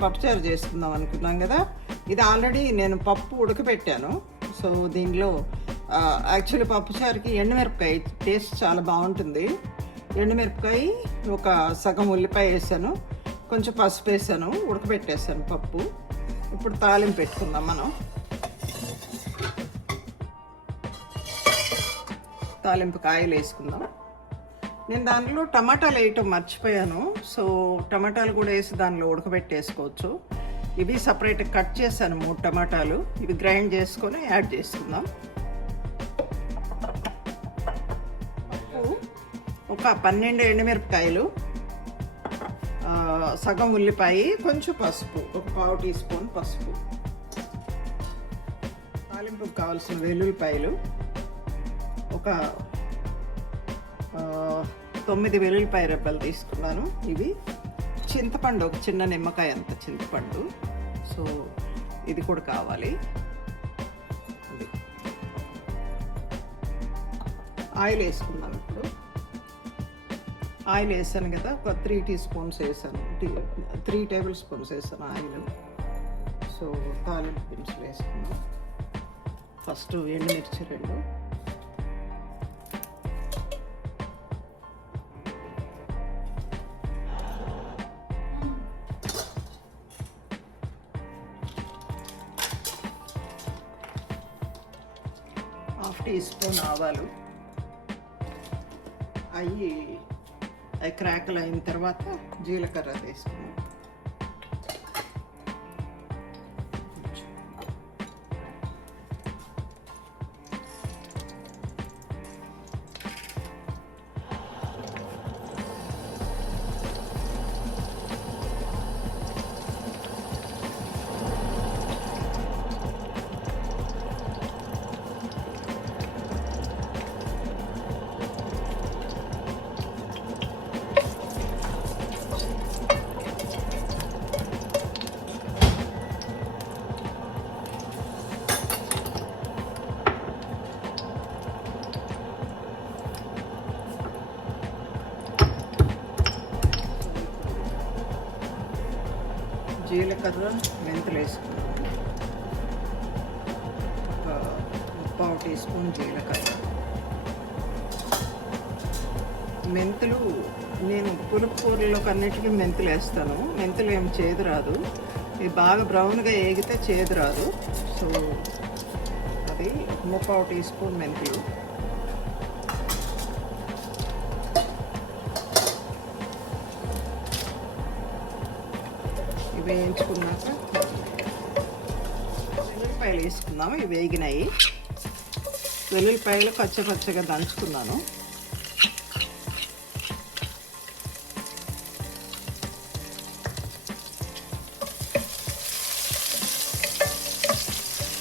పప్పుచారు చేసుకుందాం అనుకున్నాం కదా. ఇది ఆల్రెడీ నేను పప్పు ఉడకబెట్టాను. సో దీనిలో యాక్చువల్లీ పప్పుచారుకి ఎండుమిరపకాయ టేస్ట్ చాలా బాగుంటుంది. ఎండుమిరపకాయ, ఒక సగం ఉల్లిపాయ వేసాను, కొంచెం పసుపు వేసాను, ఉడకబెట్టేసాను పప్పు. ఇప్పుడు తాలింపు పెట్టుకుందాం మనం. తాలింపు కాయలు వేసుకుందాం. నేను దానిలో టమాటాలు వేయటం మర్చిపోయాను. సో టమాటాలు కూడా వేసి దానిలో ఉడకబెట్టేసుకోవచ్చు. ఇవి సపరేట్ కట్ చేశాను 3 టమాటాలు. ఇవి గ్రైండ్ చేసుకొని యాడ్ చేసుకుందాం. ఒక 12 ఎండుమిరపకాయలు, సగం ఉల్లిపాయ, కొంచెం పసుపు, ఒక 1/2 టీ స్పూన్ పసుపు, తాలింపుకు కావాల్సిన వెల్లుల్లిపాయలు, ఒక 9 వెల్లుల్లిపాయ రెబ్బలు తీసుకున్నాను. ఇవి చింతపండు, ఒక చిన్న నిమ్మకాయ అంత చింతపండు. సో ఇది కూడా కావాలి. ఆయిల్ వేసుకుందాం. ఇప్పుడు ఆయిల్ వేసాను కదా, ఒక 3 టీ స్పూన్స్ వేసాను, 3 టేబుల్ స్పూన్స్ వేసాను ఆయిల్. సో తాలింపు దినుసులు వేసుకుందాం. ఫస్ట్ ఎండుమిర్చి 2, ½ టీ స్పూన్ ఆవాలు. అవి క్రాకలు అయిన తర్వాత జీలకర్ర వేసుకున్నాం. జీలకర్ర, మెంతులు వేసుకున్నాను. ఒక 1/4 టీ స్పూన్ జీలకర్ర. మెంతులు నేను పులుపు కూరలోకి అన్నిటికీ మెంతులు వేస్తాను. మెంతులు ఏం చేదు రాదు. ఇది బాగా బ్రౌన్గా ఏగితే చేదు రాదు. సో అది 1/4 టీ స్పూన్ మెంతులు. వేయించుకున్నాక వెల్లుల్లిపాయలు వేసుకున్నాము. ఇవి వేగినాయి. వెల్లుల్లిపాయలు పచ్చగా దంచుకున్నాను.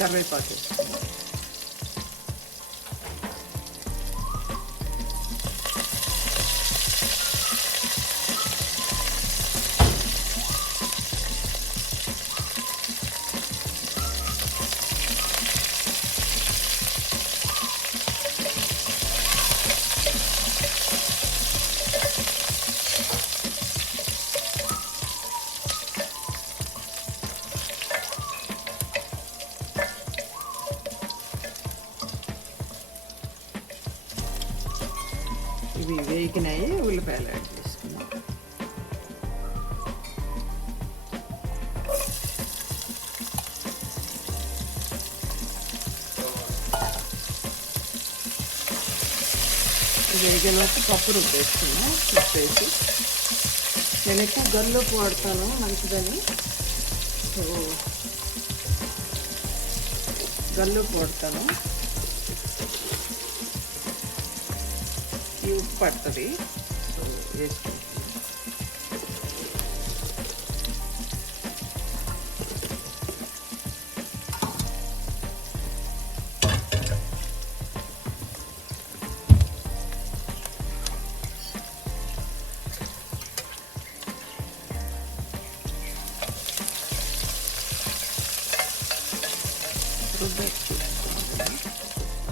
కరివేపాకు వేసుకున్నాను. ఇవి వేగినాయి. ఉల్లిపాయలు యాడ్ చేసుకున్నాం. వేగేలోపు పప్పు రుబ్బేసుకున్నాం. ఉప్పేసి నేను ఎక్కువ గల్లుప్పు వాడతాను మంచిదని. సో గల్లుప్పు వాడతాను. ఈ ఉప్పు పడుతుంది. సో వేసుకుంటాను.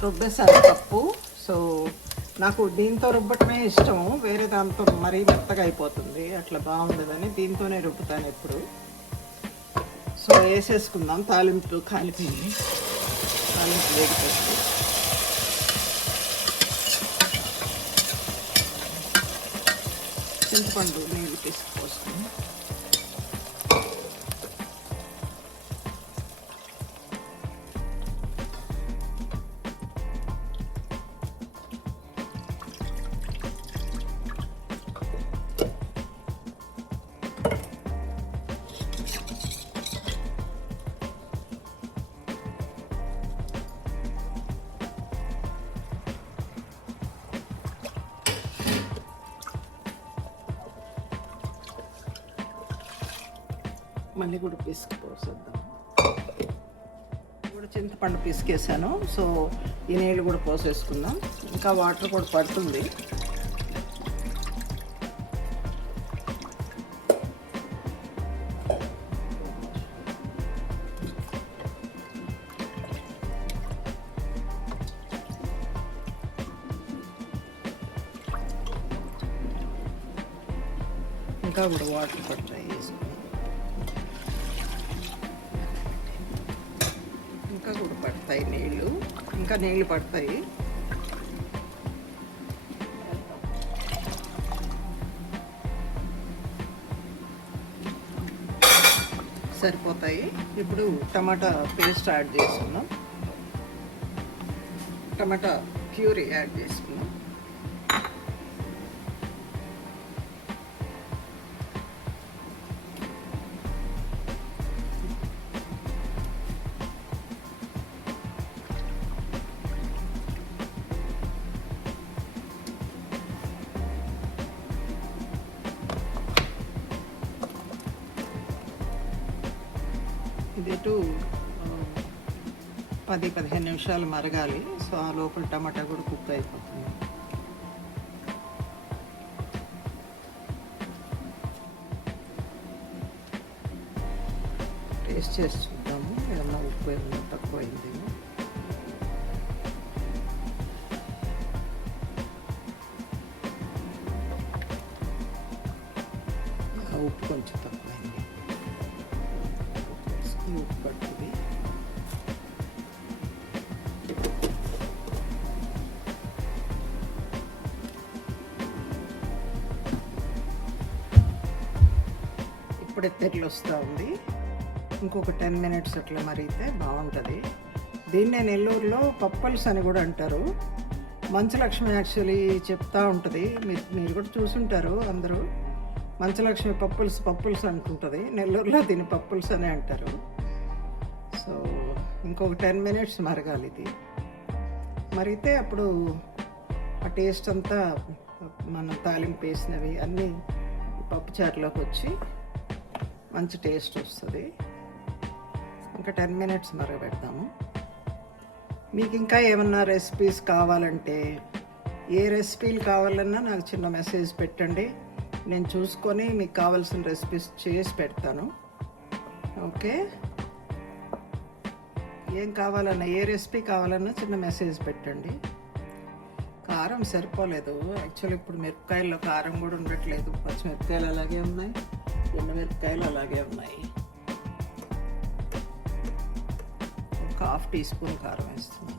రుబ్బేసాను పప్పు. సో నాకు దీంతో రుబ్బటమే ఇష్టము, వేరే దాంతో మరీ మెత్తగా అయిపోతుంది, అట్లా బాగుండదని దీంతోనే రుబ్బుతాను ఎప్పుడు. సో వేసేసుకుందాం. తాలింపు కాలిపోయింది, తాలింపు వేగిపోతుంది. చింతపండు నీళ్ళు తీసుకుపోసుకుని మళ్ళీ కూడా పిసికిపోసేద్దాం. కూడా చింతపండు పిసికేసాను. సో ఈ నీళ్ళు కూడా పోసేసుకుందాం. ఇంకా వాటర్ కూడా పడుతుంది. ఇంకా కూడా వాటర్ పడతాయి, వేసుకుని ఇంకా కూడా పడతాయి నీళ్ళు, ఇంకా నీళ్ళు పడతాయి. సరిపోతాయి. ఇప్పుడు టమాటా పేస్ట్ యాడ్ చేసుకున్నాం, టమాటా ప్యూరీ యాడ్ చేసుకున్నాం. ఇది 10-15 నిమిషాలు మరగాలి. సో ఆ లోపల టమాటా కూడా కుక్ అయిపోతుంది. టేస్ట్ చేసి చూద్దాము, ఏమన్నా ఉప్పు ఏమన్నా తక్కువైంది. ఉప్పు కొంచెం తక్కువైంది, ఉప్పు పడుతుంది. ఇప్పుడే తెరలు వస్తూ ఉంది. ఇంకొక 10 మినిట్స్ అట్లా మరిగితే బాగుంటుంది. దీన్నే నెల్లూరులో పప్పల్స్ అని కూడా అంటారు. మంచలక్ష్మి యాక్చువల్లీ చెప్తా ఉంటుంది, మీరు కూడా చూసుంటారు అందరూ. మంచలక్ష్మి పప్పుల్స్ అనుకుంటుంది. నెల్లూరులో దీన్ని పప్పుల్స్ అని అంటారు. సో ఇంకొక 10 మినిట్స్ మరగాలి. ఇది మరిగితే అప్పుడు ఆ టేస్ట్ అంతా మనం తాలింపు వేసినవి అన్నీ పప్పుచారులోకి వచ్చి మంచి టేస్ట్ వస్తుంది. ఇంకా 10 మినిట్స్ మరగబెడతాము. మీకు ఇంకా ఏమన్నా రెసిపీస్ కావాలంటే, ఏ రెసిపీలు కావాలన్నా నాకు చిన్న మెసేజ్ పెట్టండి. నేను చూసుకొని మీకు కావాల్సిన రెసిపీస్ చేసి పెడతాను. ఓకే, ఏం కావాలన్నా, ఏ రెసిపీ కావాలన్నా చిన్న మెసేజ్ పెట్టండి. కారం సరిపోలేదు యాక్చువల్లీ. ఇప్పుడు మిరపకాయల్లో కారం కూడా ఉండట్లేదు. పచ్చిమిరపకాయలు అలాగే ఉన్నాయి, ఎండుమిరపకాయలు అలాగే ఉన్నాయి. ఒక 1/2 టీ స్పూన్ కారం వేస్తున్నాను.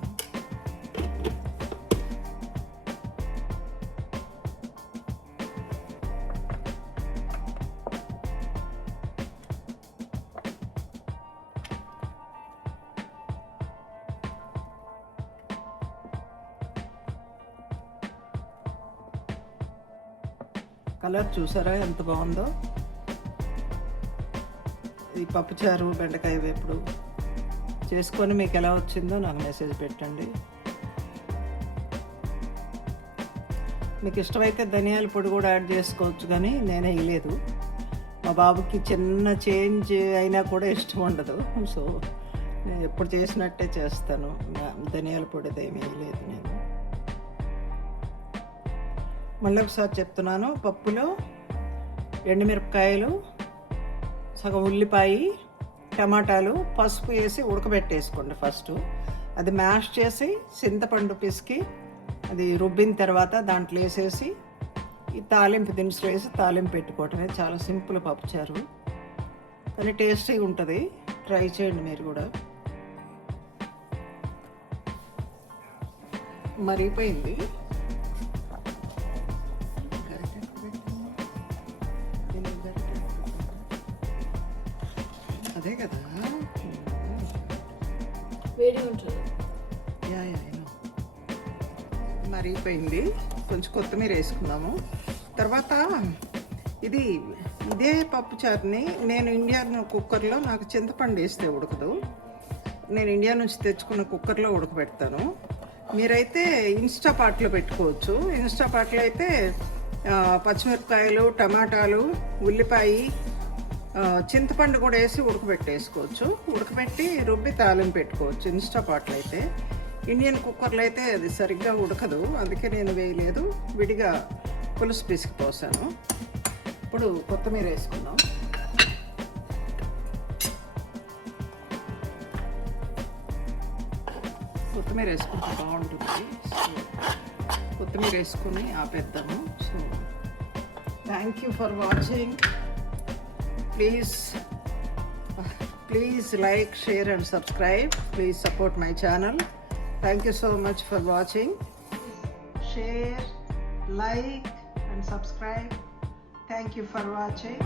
కలర్ చూసారా ఎంత బాగుందో. ఈ పప్పుచారు బెండకాయ వేపుడు చేసుకొని మీకు ఎలా వచ్చిందో నాకు మెసేజ్ పెట్టండి. మీకు ఇష్టమైతే ధనియాల పొడి కూడా యాడ్ చేసుకోవచ్చు, కానీ నేనే వేయలేదు. మా బాబుకి చిన్న చేంజ్ అయినా కూడా ఇష్టం ఉండదు. సో నేను ఎప్పుడు చేసినట్టే చేస్తాను. ధనియాల పొడి ఏమీ వేయలేదు నేను. మళ్ళీ ఒకసారి చెప్తున్నాను, పప్పులో ఎండుమిరపకాయలు, సగం ఉల్లిపాయ, టమాటాలు, పసుపు వేసి ఉడకబెట్టేసుకోండి ఫస్ట్. అది మ్యాష్ చేసి చింతపండు పిసికి అది రుబ్బిన తర్వాత దాంట్లో వేసేసి ఈ తాలింపు దినుసులు వేసి తాలింపు పెట్టుకోవటమే. చాలా సింపుల్ పప్పుచారు, కానీ టేస్టీగా ఉంటుంది. ట్రై చేయండి మీరు కూడా. మరిగిపోయింది. అదే కదా వేడి ఉంటుంది. మరిగిపోయింది. కొంచెం కొత్తిమీర వేసుకుందాము. తర్వాత ఇదే పప్పుచారుని నేను ఇండియన్ కుక్కర్లో, నాకు చింతపండు వేస్తే ఉడకదు, నేను ఇండియా నుంచి తెచ్చుకున్న కుక్కర్లో ఉడకబెడతాను. మీరైతే ఇన్స్టాపాట్లో పెట్టుకోవచ్చు. ఇన్స్టాపాట్లో అయితే పచ్చిమిరపకాయలు, టమాటాలు, ఉల్లిపాయ, చింతపండు కూడా వేసి ఉడకబెట్టేసుకోవచ్చు. ఉడకబెట్టి రుబ్బి తాలింపు పెట్టుకోవచ్చు ఇన్స్టాపాట్లో అయితే. ఇండియన్ కుక్కర్లో అయితే అది సరిగ్గా ఉడకదు, అందుకే నేను వేయలేదు. విడిగా పులుసు పిసికి పోసాను. ఇప్పుడు కొత్తిమీర వేసుకుందాం. కొత్తిమీర వేసుకుంటే బాగుంటుంది. సో కొత్తిమీర వేసుకుని ఆపేద్దాము. So thank you for watching. Please like, share and subscribe. Please support my channel. Thank you so much for watching. Share, like and subscribe. Thank you for watching.